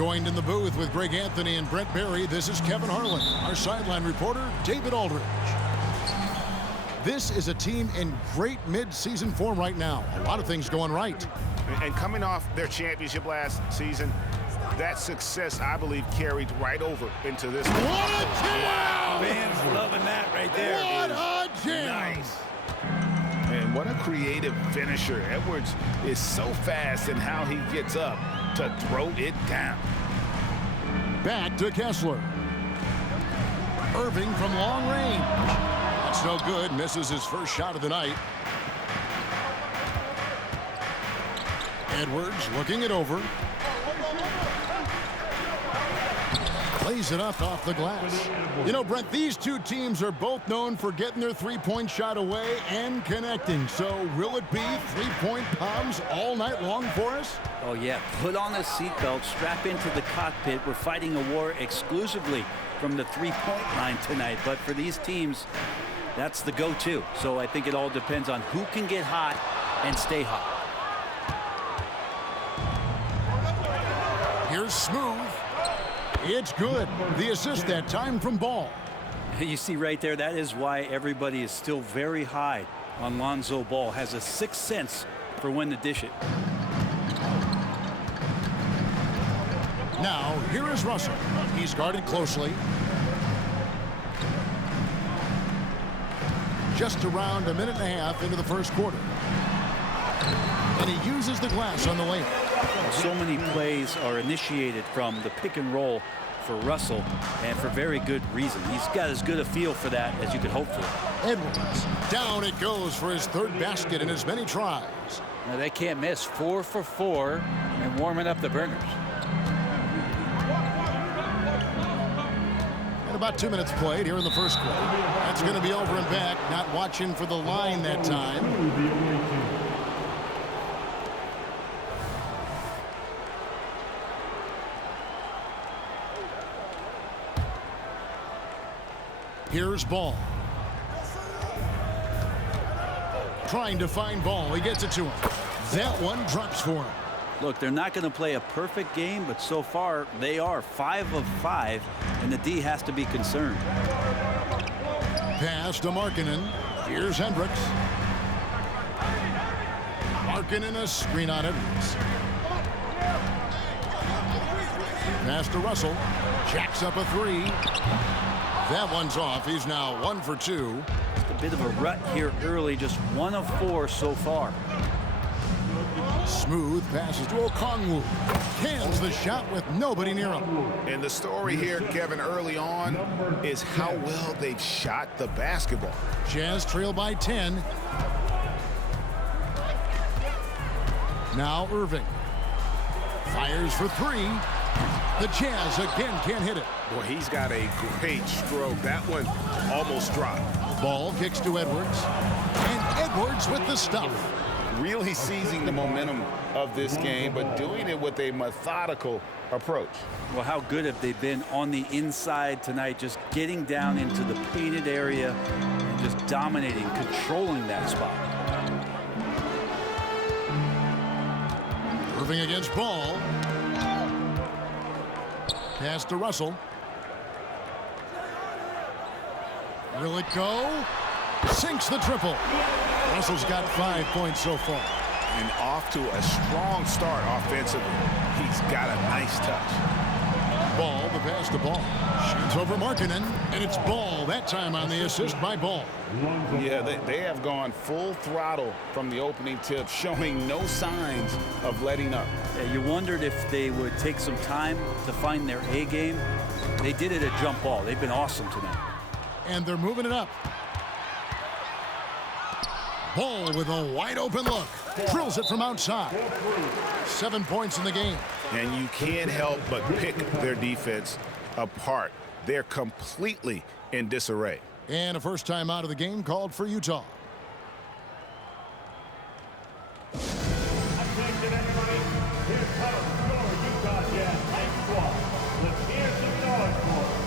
Joined in the booth with Greg Anthony and Brent Barry, this is Kevin Harlan. Our sideline reporter, David Aldridge. This is a team in great mid-season form right now. A lot of things going right. And coming off their championship last season, that success, I believe, carried right over into this one. What a jam! Wow, fans loving that right there. What a jam! Nice. And what a creative finisher. Edwards is so fast in how he gets up to throw it down. Back to Kessler. Irving from long range. That's no good. Misses his first shot of the night. Edwards looking it over. Plays it up off the glass. You know, Brent, these two teams are both known for getting their three-point shot away and connecting. So will it be three-point bombs all night long for us? Oh, yeah. Put on a seatbelt, strap into the cockpit. We're fighting a war exclusively from the three-point line tonight. But for these teams, that's the go-to. So I think it all depends on who can get hot and stay hot. Here's Smooth. It's good. The assist that time from Ball. You see right there, that is why everybody is still very high on Lonzo Ball. Has a sixth sense for when to dish it. Now, here is Russell. He's guarded closely. Just around a minute and a half into the first quarter. And he uses the glass on the lane. So many plays are initiated from the pick and roll for Russell, and for very good reason. He's got as good a feel for that as you could hope for. Edwards. Down it goes for his third basket in as many tries. Now they can't miss. 4 for 4 and warming up the burners. And about 2 minutes played here in the first quarter. That's going to be over and back. Not watching for the line that time. Here's Ball. Trying to find Ball. He gets it to him. That one drops for him. Look, they're not going to play a perfect game, but so far they are 5 of 5, and the D has to be concerned. Pass to Markkanen. Here's Hendricks. Markkanen, a screen on Edwards. Pass to Russell. Jacks up a three. That one's off. He's now 1 for 2. Just a bit of a rut here early, just 1 of 4 so far. Smooth passes to Okongwu. Cans the shot with nobody near him. And the story here, Kevin, early on is how well they've shot the basketball. Jazz trail by 10. Now Irving. Fires for 3. The Jazz again can't hit it. Boy, he's got a great stroke. That one almost dropped. Ball kicks to Edwards. And Edwards with the stuff. Really seizing the momentum of this game, but doing it with a methodical approach. Well, how good have they been on the inside tonight, just getting down into the painted area and just dominating, controlling that spot. Irving against Ball. Pass to Russell. Will it go? Sinks the triple. Russell's got 5 points so far. And off to a strong start offensively. He's got a nice touch. Ball, the pass to Ball. Shoots over Markkanen, and it's Ball that time on the assist by Ball. Yeah, they have gone full throttle from the opening tip, showing no signs of letting up. Yeah, you wondered if they would take some time to find their A game. They did it at jump ball. They've been awesome tonight. And they're moving it up. Ball with a wide open look. Drills it from outside. 7 points in the game. And you can't help but pick their defense apart. They're completely in disarray. And a first time out of the game called for Utah. Attention everybody, here comes your Utah Jazz Light Squad. Let's hear some noise for them.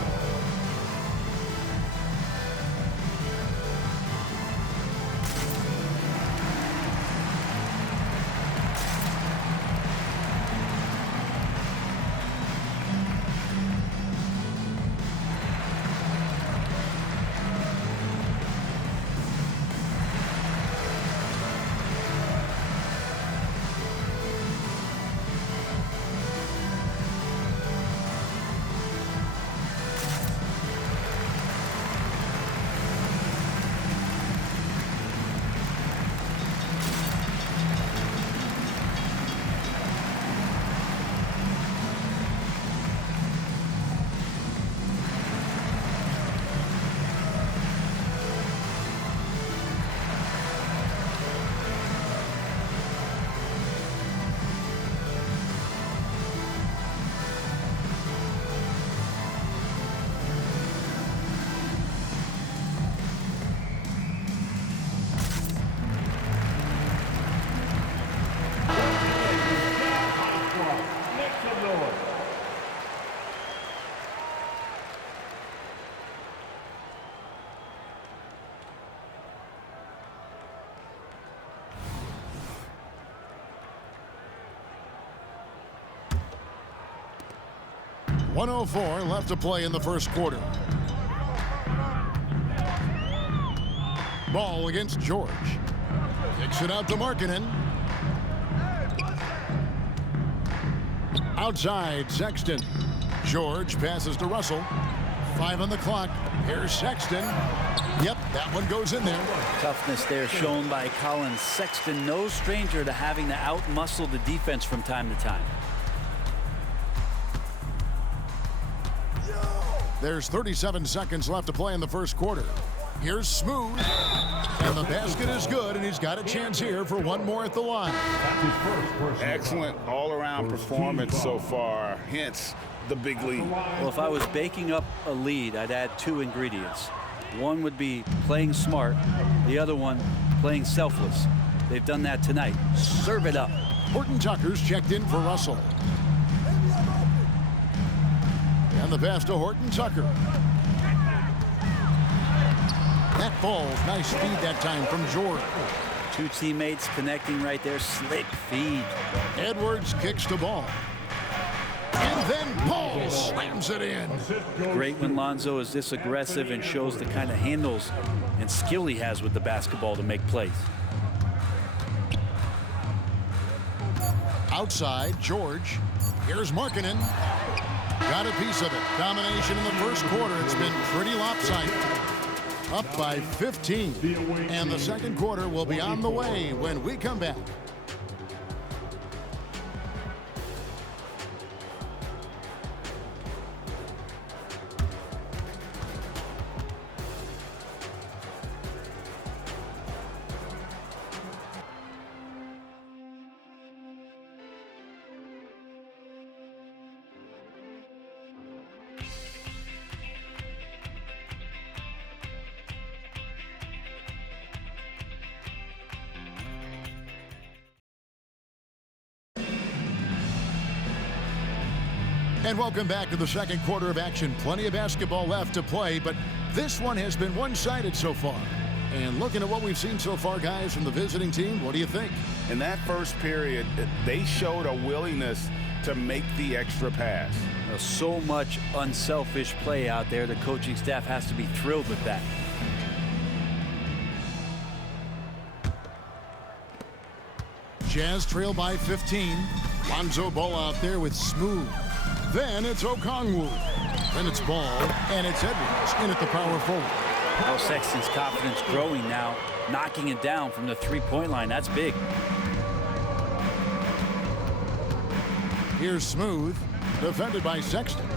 1:04 left to play in the first quarter. Ball against George. Kicks it out to Markkanen. Outside, Sexton. George passes to Russell. 5 on the clock. Here's Sexton. Yep, that one goes in there. Toughness there shown by Colin Sexton. No stranger to having to outmuscle the defense from time to time. There's 37 seconds left to play in the first quarter. Here's Smooth. And the basket is good, and he's got a chance here for one more at the line. Excellent all-around performance so far, hence the big lead. Well, if I was baking up a lead, I'd add 2 ingredients. One would be playing smart. The other one, playing selfless. They've done that tonight. Serve it up. Horton Tucker's checked in for Russell. And the pass to Horton Tucker. That falls. Nice speed that time from George. 2 teammates connecting right there. Slick feed. Edwards kicks the ball. And then Ball slams it in. Great when Lonzo is this aggressive and shows the kind of handles and skill he has with the basketball to make plays. Outside, George. Here's Markkanen. Got a piece of it. Domination in the first quarter. It's been pretty lopsided. Up by 15. And the second quarter will be on the way when we come back. And welcome back to the second quarter of action. Plenty of basketball left to play, but this one has been one-sided so far. And looking at what we've seen so far, guys, from the visiting team, what do you think? In that first period, they showed a willingness to make the extra pass. So much unselfish play out there. The coaching staff has to be thrilled with that. Jazz trail by 15. Lonzo Ball out there with Smooth. Then it's Okongwu. Then it's Ball, and it's Edwards in at the power forward. Well, Sexton's confidence growing now, knocking it down from the three-point line. That's big. Here's Smooth, defended by Sexton.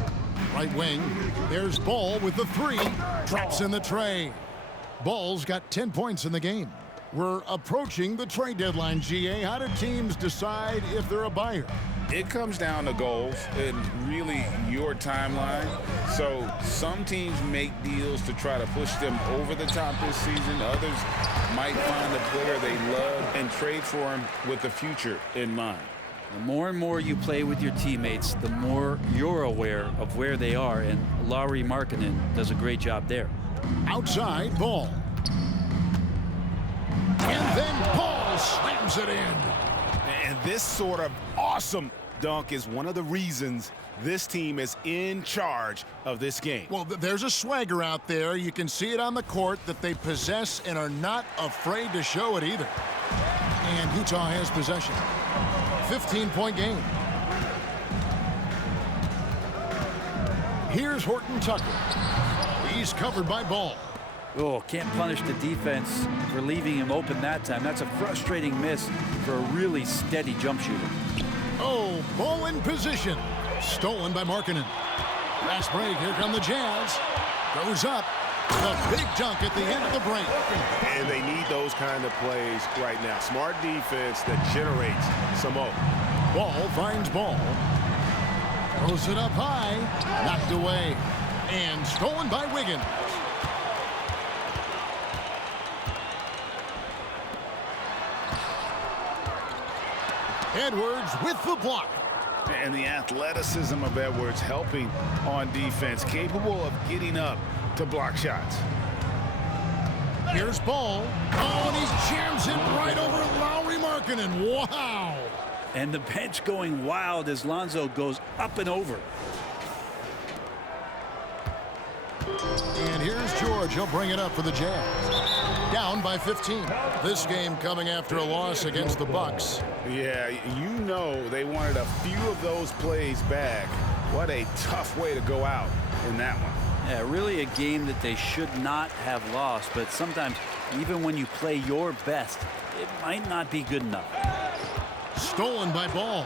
Right wing, there's Ball with the 3. Drops in the tray. Ball's got 10 points in the game. We're approaching the trade deadline, GA. How do teams decide if they're a buyer? It comes down to goals and really your timeline. So some teams make deals to try to push them over the top this season. Others might find a player they love and trade for him with the future in mind. The more and more you play with your teammates, the more you're aware of where they are, and Lauri Markkanen does a great job there. Outside, Ball. And then Ball slams it in. And this sort of awesome dunk is one of the reasons this team is in charge of this game. Well, there's a swagger out there. You can see it on the court that they possess and are not afraid to show it either. And Utah has possession. 15-point game. Here's Horton Tucker. He's covered by Ball. Oh, can't punish the defense for leaving him open that time. That's a frustrating miss for a really steady jump shooter. Oh, Ball in position. Stolen by Markkanen. Last break, here come the Jazz. Goes up. A big dunk at the end of the break. And they need those kind of plays right now. Smart defense that generates some more. Ball finds Ball. Throws it up high. Knocked away. And stolen by Wiggins. Edwards with the block. And the athleticism of Edwards helping on defense, capable of getting up to block shots. Here's Ball. Oh, and he jams it right over Lauri Markkanen. Wow. And the bench going wild as Lonzo goes up and over. And here's George. He'll bring it up for the Jazz. Down by 15. This game coming after a loss against the Bucks. Yeah, you know they wanted a few of those plays back. What a tough way to go out in that one. Yeah, really a game that they should not have lost, but sometimes even when you play your best, it might not be good enough. Stolen by Ball.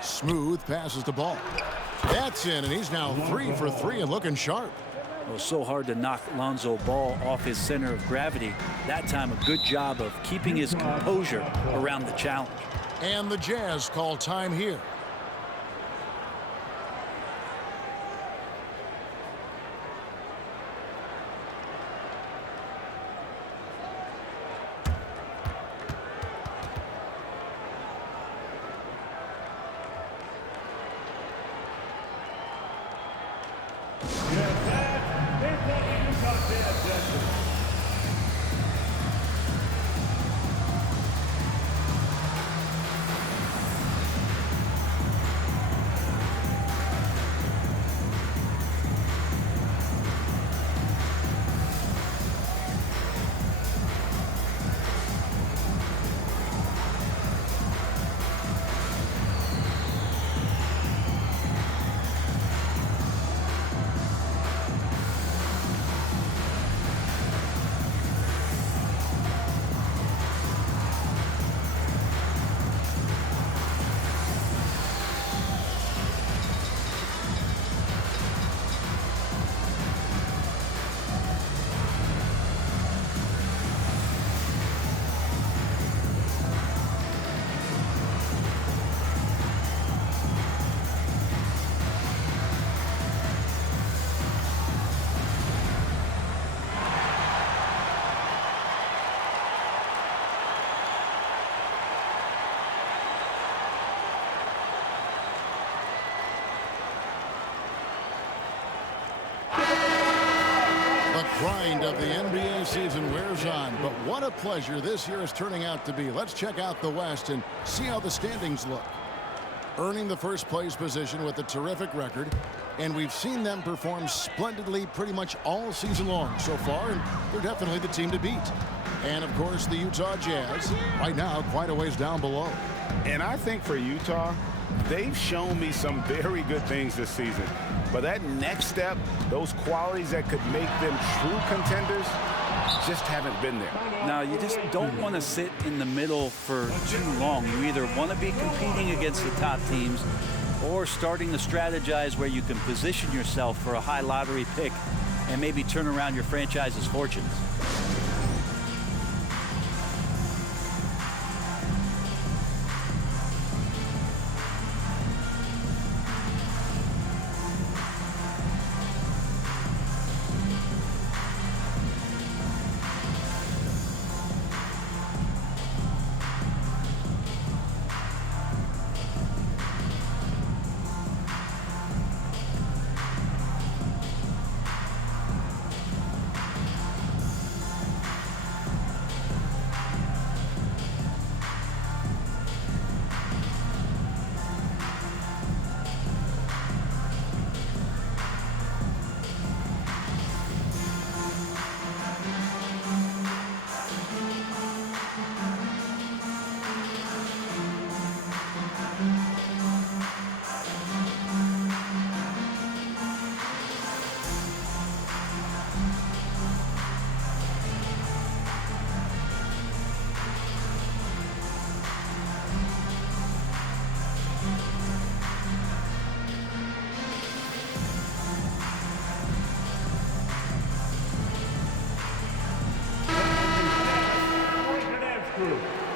Smooth passes the ball. That's in, and he's now 3 for 3 and looking sharp. It was so hard to knock Lonzo Ball off his center of gravity. That time, a good job of keeping his composure around the challenge. And the Jazz call time here. Grind of the NBA season wears on, but what a pleasure this year is turning out to be. Let's check out the West and see how the standings look. Earning the first place position with a terrific record, and we've seen them perform splendidly pretty much all season long so far, and they're definitely the team to beat. And of course the Utah Jazz right now quite a ways down below. And I think for Utah, they've shown me some very good things this season. But that next step, those qualities that could make them true contenders, just haven't been there. Now, you just don't want to sit in the middle for too long. You either want to be competing against the top teams or starting to strategize where you can position yourself for a high lottery pick and maybe turn around your franchise's fortunes.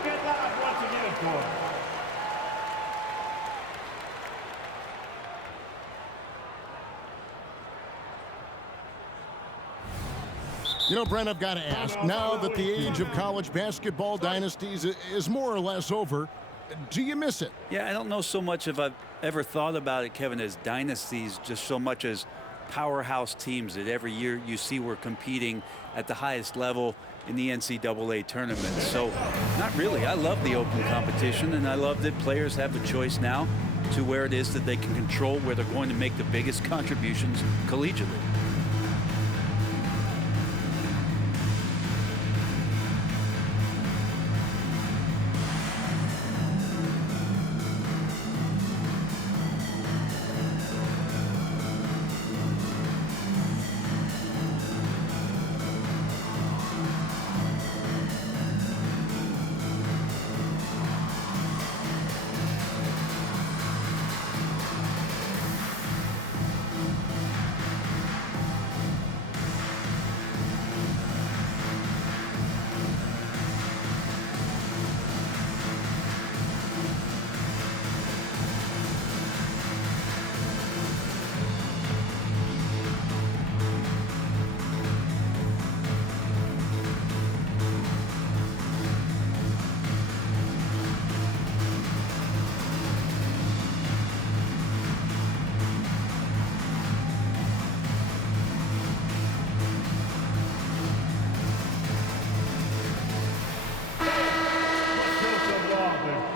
Get loud once again for him. You know, Brent, I've got to ask, now that the age of college basketball dynasties is more or less over, do you miss it? Yeah, I don't know so much if I've ever thought about it, Kevin, as dynasties, just so much as powerhouse teams that every year you see we're competing at the highest level in the NCAA tournament. So not really. I love the open competition, and I love that players have the choice now to where it is that they can control where they're going to make the biggest contributions collegiately.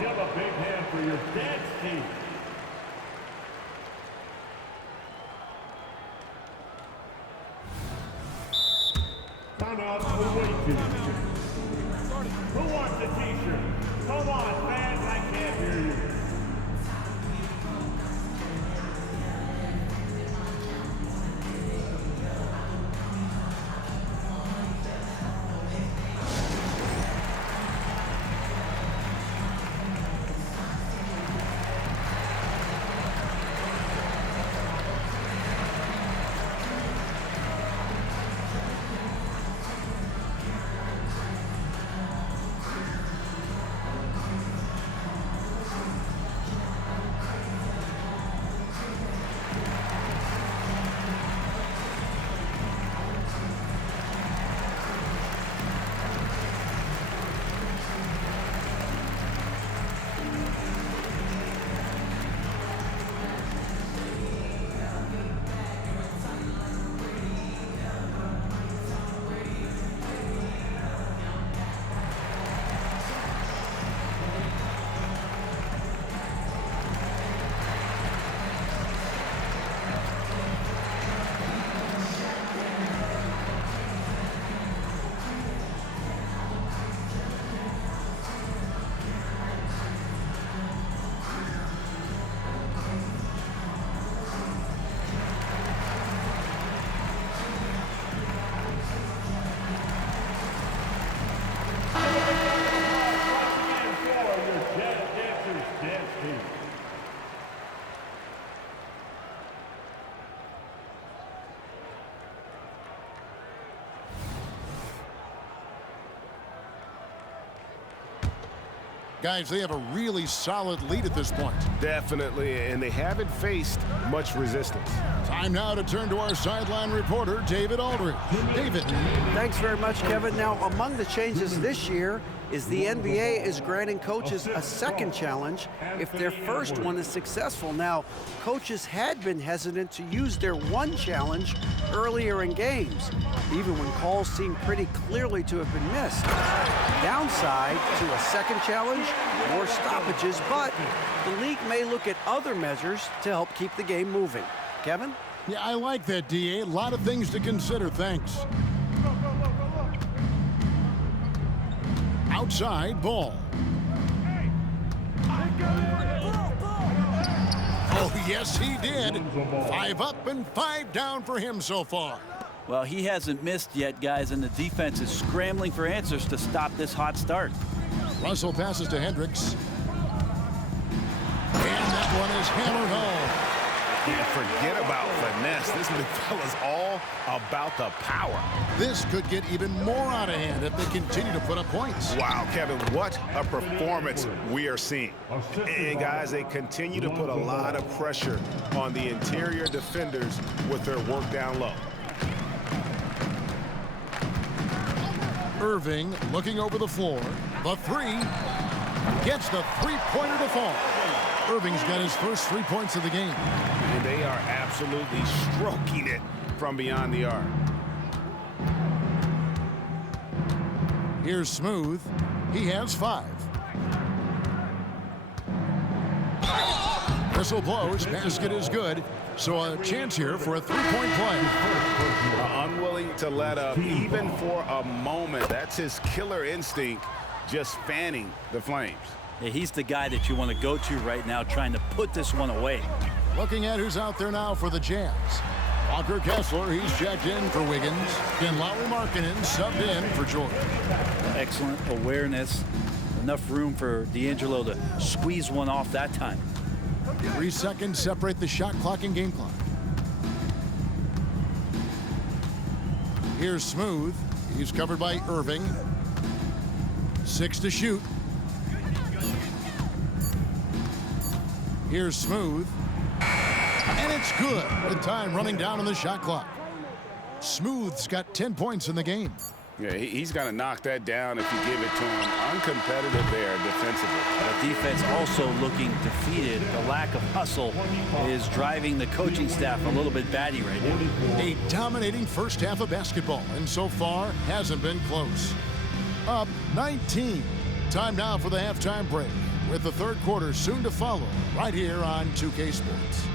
Give a big hand for your dance team. Time out for the weight team. Who wants a t-shirt? Come on, fans, I can't hear you. Guys, they have a really solid lead at this point. Definitely, and they haven't faced much resistance. Time now to turn to our sideline reporter, David Aldridge. David. Thanks very much, Kevin. Now, among the changes this year is the NBA is granting coaches a second challenge if their first one is successful. Now, coaches had been hesitant to use their one challenge earlier in games, even when calls seemed pretty clearly to have been missed. Downside to a second challenge, more stoppages, but the league may look at other measures to help keep the game moving. Kevin? Yeah, I like that, D.A. A lot of things to consider. Thanks. Outside ball. Oh, yes, he did. 5 up and 5 down for him so far. Well, he hasn't missed yet, guys, and the defense is scrambling for answers to stop this hot start. Russell passes to Hendricks. And that one is hammered home. Can't forget about finesse. This big fella's all about the power. This could get even more out of hand if they continue to put up points. Wow, Kevin, what a performance we are seeing. And guys, they continue to put a lot of pressure on the interior defenders with their work down low. Irving looking over the floor. The 3 gets the three-pointer to fall. Irving's got his first 3 points of the game. And they are absolutely stroking it from beyond the arc. Here's Smooth. He has 5. Whistle blows, basket is good. So a chance here for a three-point play. Unwilling to let up even for a moment. That's his killer instinct, just fanning the flames. Yeah, he's the guy that you want to go to right now, trying to put this one away. Looking at who's out there now for the Jazz. Walker Kessler, he's checked in for Wiggins. And Lauri Markkanen subbed in for Jordan. Excellent awareness. Enough room for D'Angelo to squeeze one off that time. 3 seconds separate the shot clock and game clock. Here's Smooth. He's covered by Irving. 6 to shoot. Here's Smooth. And it's good. The time running down on the shot clock. Smooth's got 10 points in the game. Yeah, he's going to knock that down if you give it to him. Uncompetitive there defensively. The defense also looking defeated. The lack of hustle is driving the coaching staff a little bit batty right now. A dominating first half of basketball, and so far hasn't been close. Up 19. Time now for the halftime break, with the third quarter soon to follow right here on 2K Sports.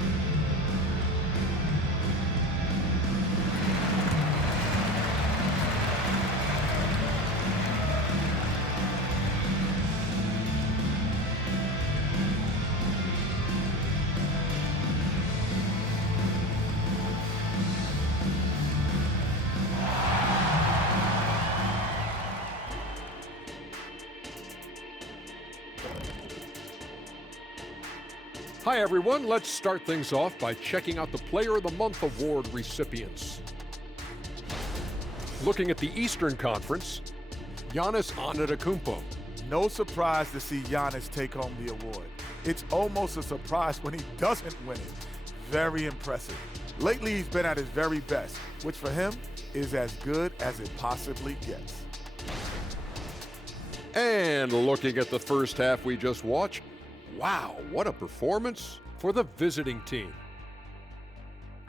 Hi everyone, let's start things off by checking out the Player of the Month award recipients. Looking at the Eastern Conference, Giannis Antetokounmpo. No surprise to see Giannis take home the award. It's almost a surprise when he doesn't win it. Very impressive. Lately he's been at his very best, which for him is as good as it possibly gets. And looking at the first half we just watched, wow, what a performance for the visiting team.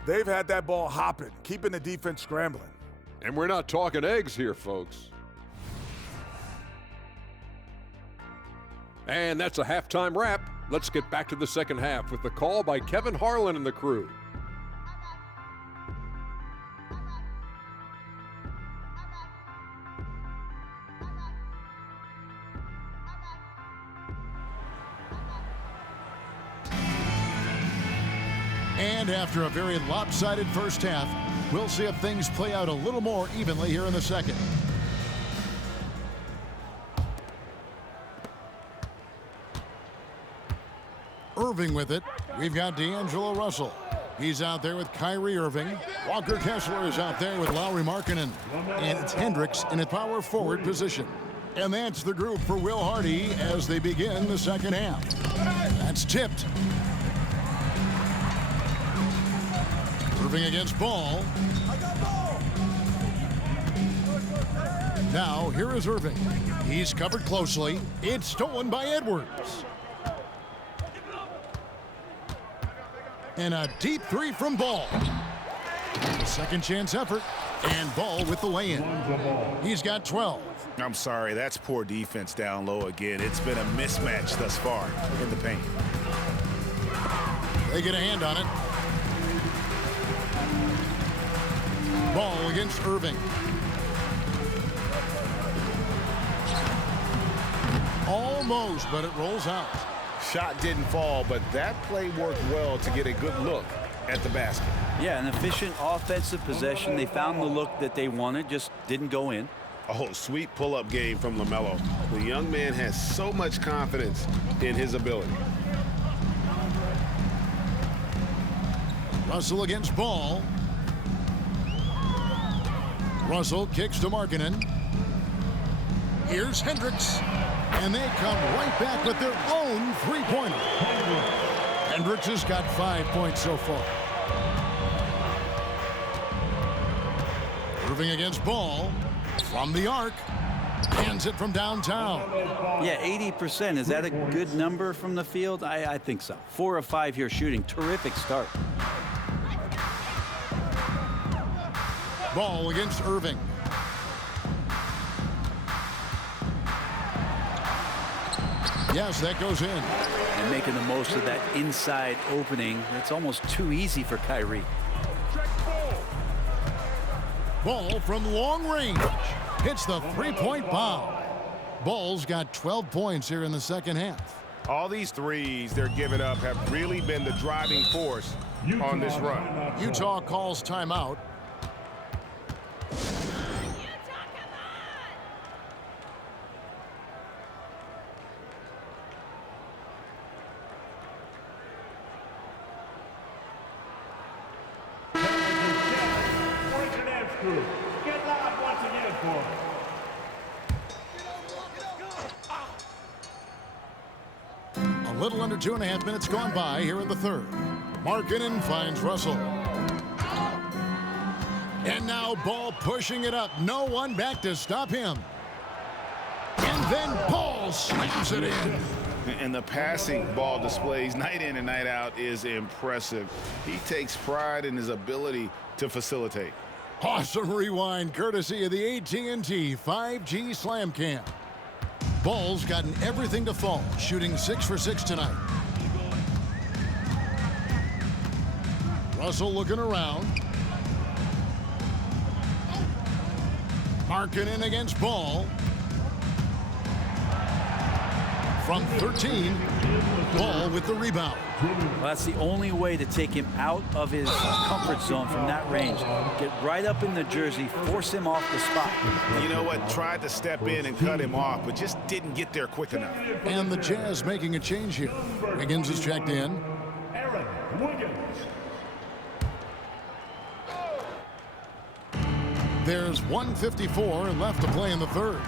They've had that ball hopping, keeping the defense scrambling. And we're not talking eggs here, folks. And that's a halftime wrap. Let's get back to the second half with the call by Kevin Harlan and the crew. And after a very lopsided first half, we'll see if things play out a little more evenly here in the second. Irving with it. We've got D'Angelo Russell. He's out there with Kyrie Irving. Walker Kessler is out there with Lauri Markkanen. And it's Hendricks in a power forward position. And that's the group for Will Hardy as they begin the second half. That's tipped. Irving against Ball. Now, here is Irving. He's covered closely. It's stolen by Edwards. And a deep three from Ball. Second chance effort. And Ball with the lay-in. He's got 12. I'm sorry, that's poor defense down low again. It's been a mismatch thus far in the paint. They get a hand on it. Ball against Irving. Almost, but it rolls out. Shot didn't fall, but that play worked well to get a good look at the basket. Yeah, an efficient offensive possession. They found the look that they wanted, just didn't go in. Oh, sweet pull-up game from LaMelo. The young man has so much confidence in his ability. Russell against Ball. Russell kicks to Markkanen. Here's Hendricks. And they come right back with their own three-pointer. Hendricks has got 5 points so far. Irving against Ball. From the arc. Hands it from downtown. Yeah, 80%. Is that a good number from the field? I think so. 4 of 5 here shooting. Terrific start. Ball against Irving. Yes, that goes in. And making the most of that inside opening. It's almost too easy for Kyrie. Ball from long range. Hits the three-point bomb. Ball's got 12 points here in the second half. All these threes they're giving up have really been the driving force on this run. Utah calls timeout. Get loud once again for him. A little under 2.5 minutes gone by here in the third. Markkanen finds Russell. And now Ball pushing it up. No one back to stop him. And then Ball slams it in. And the passing Ball displays night in and night out is impressive. He takes pride in his ability to facilitate. Awesome rewind courtesy of the AT&T 5G Slam Cam. Ball's gotten everything to fall, shooting 6 for 6 tonight. Russell looking around. Markkanen against Ball. From 13, Ball with the rebound. Well, that's the only way to take him out of his comfort zone from that range. Get right up in the jersey, force him off the spot. You know what? Tried to step in and cut him off, but just didn't get there quick enough. And the Jazz making a change here. Wiggins is checked in. Aaron Wiggins. There's 1:54 left to play in the third.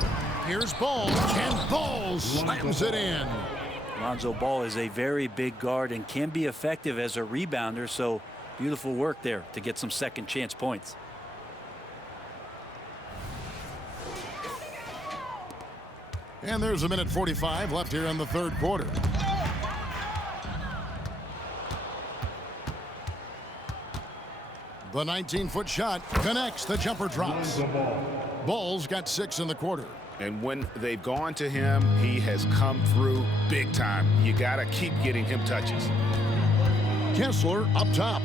Here's Ball, and Ball slams it in. Lonzo Ball is a very big guard and can be effective as a rebounder, so beautiful work there to get some second chance points. And there's 1:45 left here in the third quarter. The 19-foot shot connects. The jumper drops. Ball's got 6 in the quarter. And when they've gone to him, he has come through big time. You got to keep getting him touches. Kessler up top.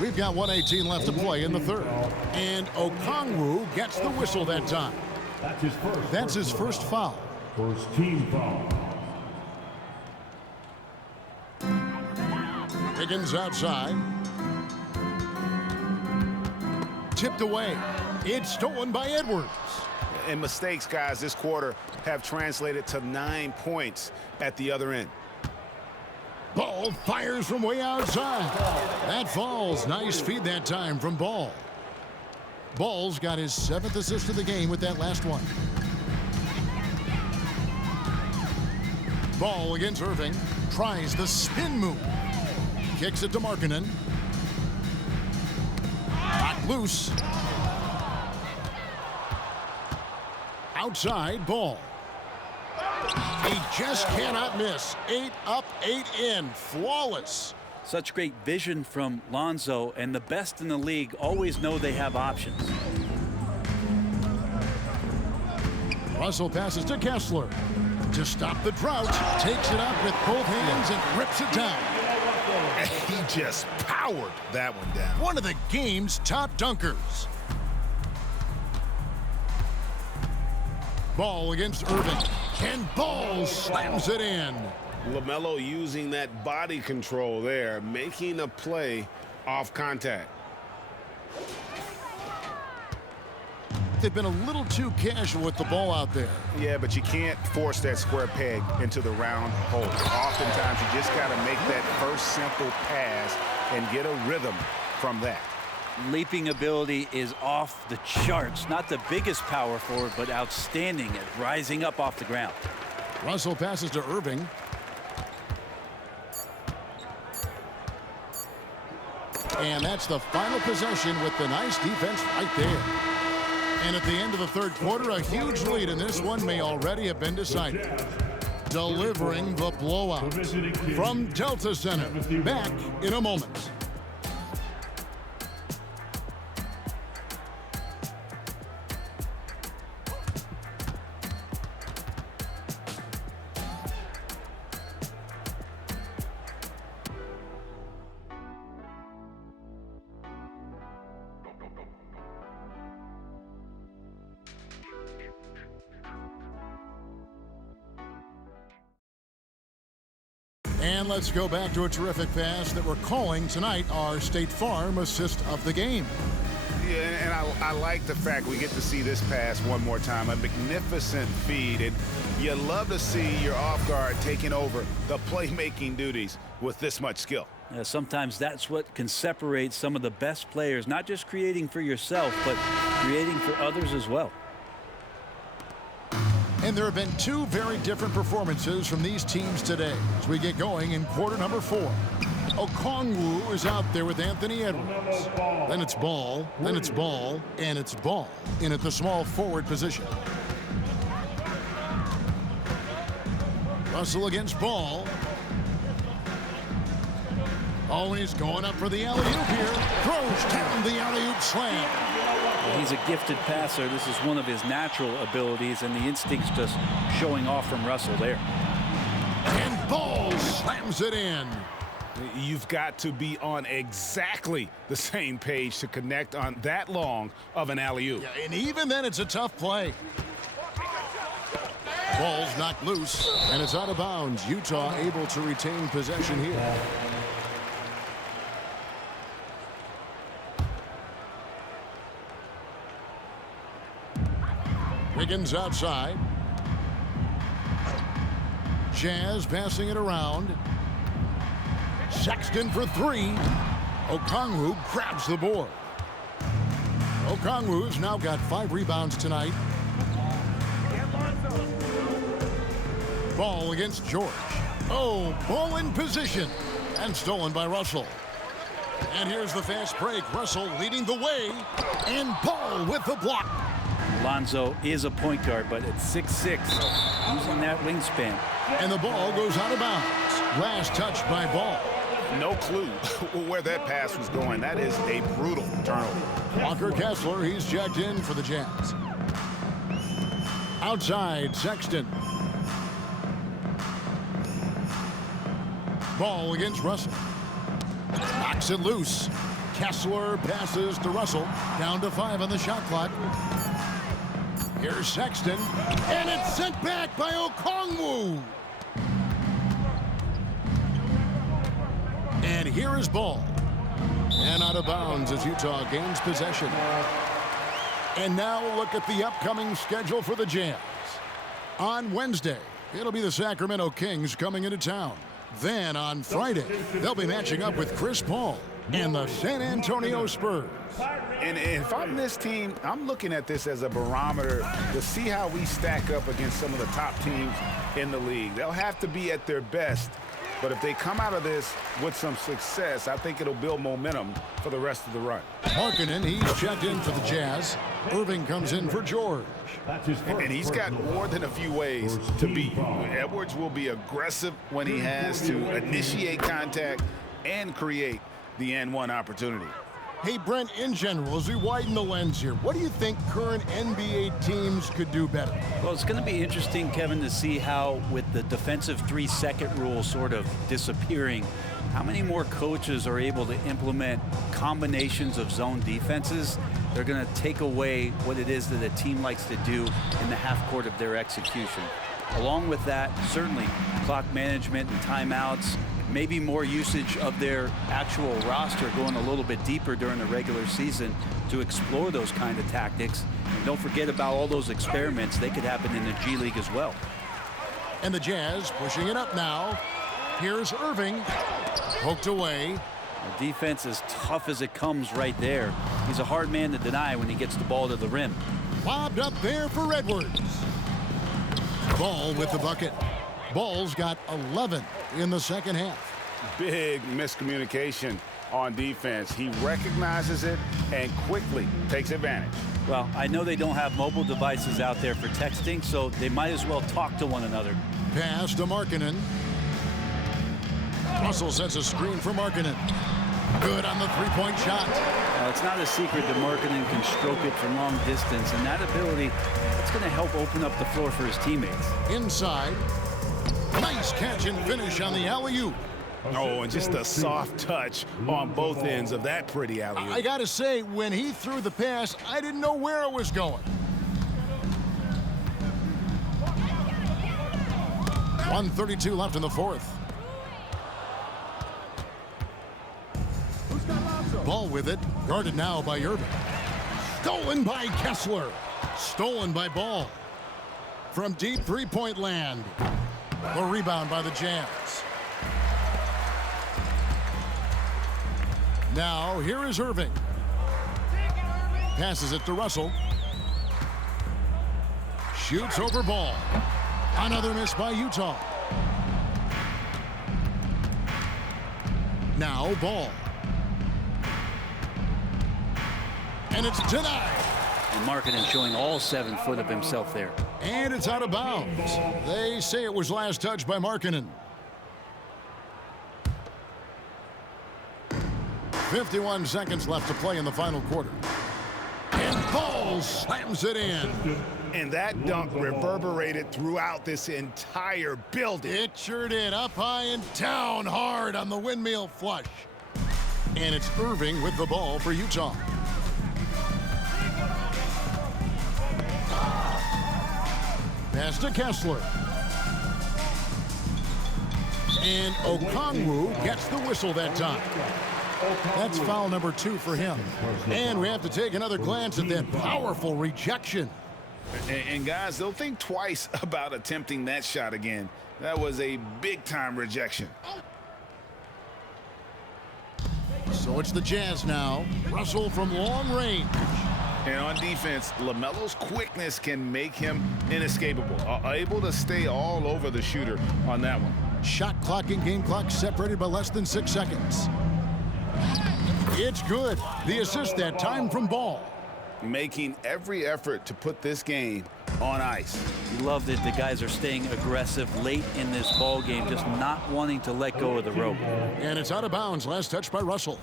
We've got 1:18 left to play in the third. And Okongwu gets the whistle that time. That's his first foul. First team foul. Wiggins outside. Tipped away. It's stolen by Edwards. And mistakes, guys, this quarter have translated to 9 points at the other end. Ball fires from way outside. That falls. Nice feed that time from Ball. Ball's got his 7th assist of the game with that last one. Ball against Irving. Tries the spin move. Kicks it to Markkanen. Knocked loose. Outside Ball. He just cannot miss. 8 up, 8 in. Flawless. Such great vision from Lonzo, and the best in the league always know they have options. Russell passes to Kessler. To stop the drought, takes it up with both hands and rips it down. He just powered that one down. One of the game's top dunkers. Ball against Irving. And Ball slams it in. LaMelo using that body control there, making a play off contact. They've been a little too casual with the ball out there. Yeah, but you can't force that square peg into the round hole. Oftentimes, you just got to make that first simple pass and get a rhythm from that. Leaping ability is off the charts. Not the biggest power forward, but outstanding at rising up off the ground. Russell passes to Irving. And that's the final possession with the nice defense right there. And at the end of the third quarter, a huge lead in this one may already have been decided. Delivering the blowout from Delta Center. Back in a moment. And let's go back to a terrific pass that we're calling tonight our State Farm assist of the game. Yeah, and I like the fact we get to see this pass one more time. A magnificent feed, and you love to see your off guard taking over the playmaking duties with this much skill. Yeah, sometimes that's what can separate some of the best players, not just creating for yourself, but creating for others as well. And there have been two very different performances from these teams today as we get going in quarter number 4. Okongwu is out there with Anthony Edwards. Then it's Ball, then it's Ball, and it's Ball in at the small forward position. Russell against Ball. Oh, he's going up for the alley-oop here. Throws down the alley-oop slam. He's a gifted passer. This is one of his natural abilities, and the instinct's just showing off from Russell there. And Ball slams it in. You've got to be on exactly the same page to connect on that long of an alley-oop. Yeah, and even then, it's a tough play. Ball's knocked loose, and it's out of bounds. Utah able to retain possession here. Wiggins outside. Jazz passing it around. Sexton for 3. Okongwu grabs the board. Okongwu's now got 5 rebounds tonight. Ball against George. Oh, Ball in position. And stolen by Russell. And here's the fast break. Russell leading the way. And Ball with the block. Lonzo is a point guard, but at 6'6", using that wingspan. And the ball goes out of bounds. Last touch by Ball. No clue where that pass was going. That is a brutal turnover. Walker Kessler, he's checked in for the Jazz. Outside, Sexton. Ball against Russell. Knocks it loose. Kessler passes to Russell. Down to 5 on the shot clock. Here's Sexton. And it's sent back by Okongwu. And here is Ball. And out of bounds as Utah gains possession. And now a look at the upcoming schedule for the Jazz. On Wednesday, it'll be the Sacramento Kings coming into town. Then on Friday, they'll be matching up with Chris Paul and the San Antonio Spurs. And if I'm this team, I'm looking at this as a barometer to see how we stack up against some of the top teams in the league. They'll have to be at their best. But if they come out of this with some success, I think it'll build momentum for the rest of the run. Markkanen, he's checked in for the Jazz. Irving comes in for George. And he's got more than a few ways to beat. Edwards will be aggressive when he has to initiate contact and create the N1 opportunity. Hey, Brent, in general, as we widen the lens here, what do you think current NBA teams could do better? Well, it's going to be interesting, Kevin, to see how, with the defensive 3-second rule sort of disappearing, how many more coaches are able to implement combinations of zone defenses. They're going to take away what it is that a team likes to do in the half court of their execution. Along with that, certainly clock management and timeouts, maybe more usage of their actual roster going a little bit deeper during the regular season to explore those kind of tactics. And don't forget about all those experiments. They could happen in the G League as well. And the Jazz pushing it up now. Here's Irving. Poked away. The defense as tough as it comes right there. He's a hard man to deny when he gets the ball to the rim. Lobbed up there for Edwards. Ball with the bucket. Ball's got 11 in the second half. Big miscommunication on defense. He recognizes it and quickly takes advantage. Well, I know they don't have mobile devices out there for texting, so they might as well talk to one another. Pass to Markkanen. Russell sets a screen for Markkanen. Good on the three-point shot. It's not a secret that Markkanen can stroke it from long distance, and that ability, it's going to help open up the floor for his teammates. Inside. Nice catch and finish on the alley-oop. Oh, and just a soft touch on both ends of that pretty alley-oop. I got to say, when he threw the pass, I didn't know where it was going. 1:32 left in the fourth. Ball with it. Guarded now by Irving. Stolen by Kessler. Stolen by Ball. From deep three-point land. The rebound by the Jazz. Now, here is Irving. Passes it to Russell. Shoots over Ball. Another miss by Utah. Now Ball. And it's denied. And Markkanen showing all 7 foot of himself there. And it's out of bounds. They say it was last touched by Markkanen. 51 seconds left to play in the final quarter. And Ball slams it in. And that dunk reverberated throughout this entire building. It sure did. Up high and down hard on the windmill flush. And it's Irving with the ball for Utah. Pass to Kessler. And Okongwu gets the whistle that time. That's foul number 2 for him. And we have to take another glance at that powerful rejection. And guys, they'll think twice about attempting that shot again. That was a big-time rejection. So it's the Jazz now. Russell from long range. And on defense, LaMelo's quickness can make him inescapable. Able to stay all over the shooter on that one. Shot clock and game clock separated by less than 6 seconds. It's good. The assist that time from Ball. Making every effort to put this game on ice. Love that the guys are staying aggressive late in this ball game, just not wanting to let go of the rope. And it's out of bounds. Last touch by Russell.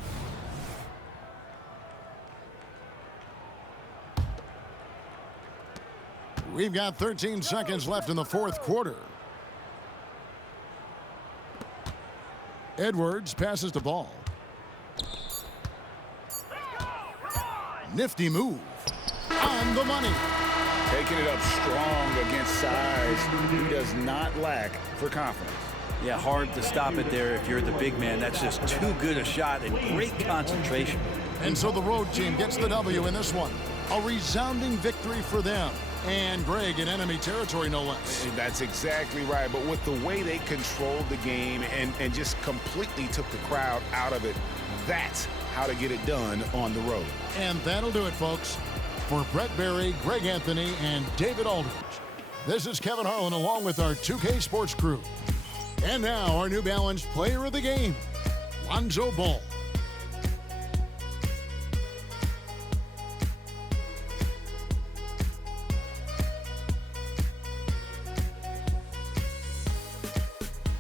We've got 13 seconds left in the fourth quarter. Edwards passes the Ball. Nifty move. On the money. Taking it up strong against size. He does not lack for confidence. Yeah, hard to stop it there if you're the big man. That's just too good a shot and great concentration. And so the road team gets the W in this one. A resounding victory for them. And Greg in enemy territory, no less. That's exactly right. But with the way they controlled the game and just completely took the crowd out of it, that's how to get it done on the road. And that'll do it, folks. For Brett Berry, Greg Anthony, and David Aldridge, this is Kevin Harlan along with our 2K Sports crew. And now our New Balance player of the game, Lonzo Ball.